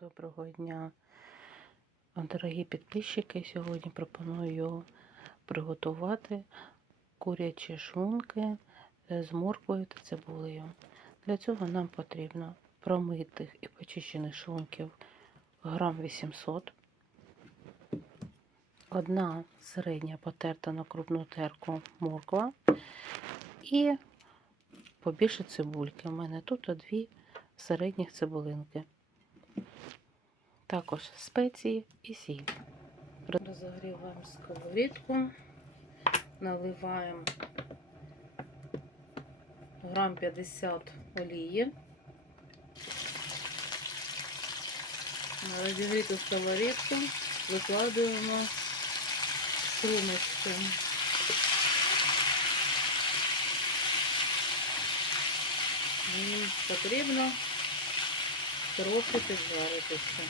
Доброго дня, дорогі підписчики. Сьогодні пропоную приготувати курячі шлунки з морквою та цибулею. Для цього нам потрібно промитих і почищених шлунків грам 800, одна середня потерта на крупну терку морква і побільше цибульки. У мене тут дві середніх цибулинки також спеції і сіль. Розогріваємо сковорідку, наливаємо грам 50 олії. На розігріту сковорідку викладуємо струмочки. І потрібно трохи підваритися.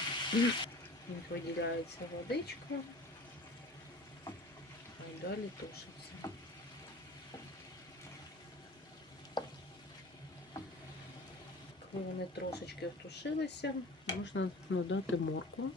Виділяється водичка а далі тушиться. Коли вони трошечки втушилися, можна додати моркву.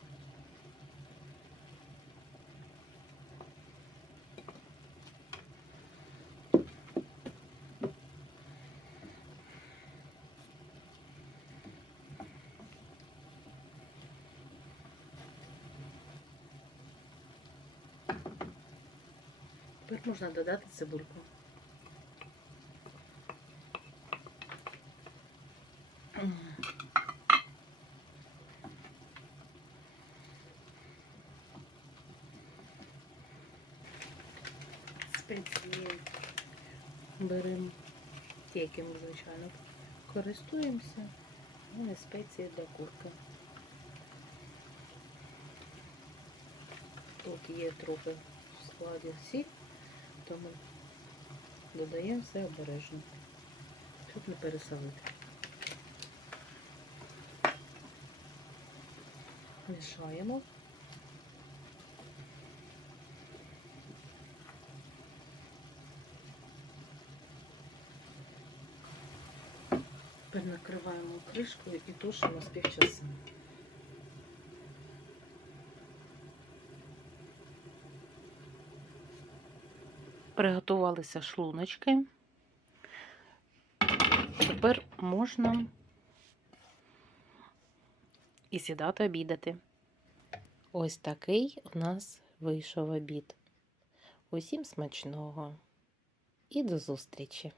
Тепер можна додати цибульку. Спеції. Беремо ті, які ми, звичайно, користуємося, ну і спеції для курки. Тут є трохи в складі сіль, тому додаємо все обережно, щоб не пересолити. Мішаємо. Тепер накриваємо кришкою і тушимо з півчаса. Приготувалися шлуночки. Тепер можна і сідати обідати. Ось такий у нас вийшов обід. Усім смачного і до зустрічі!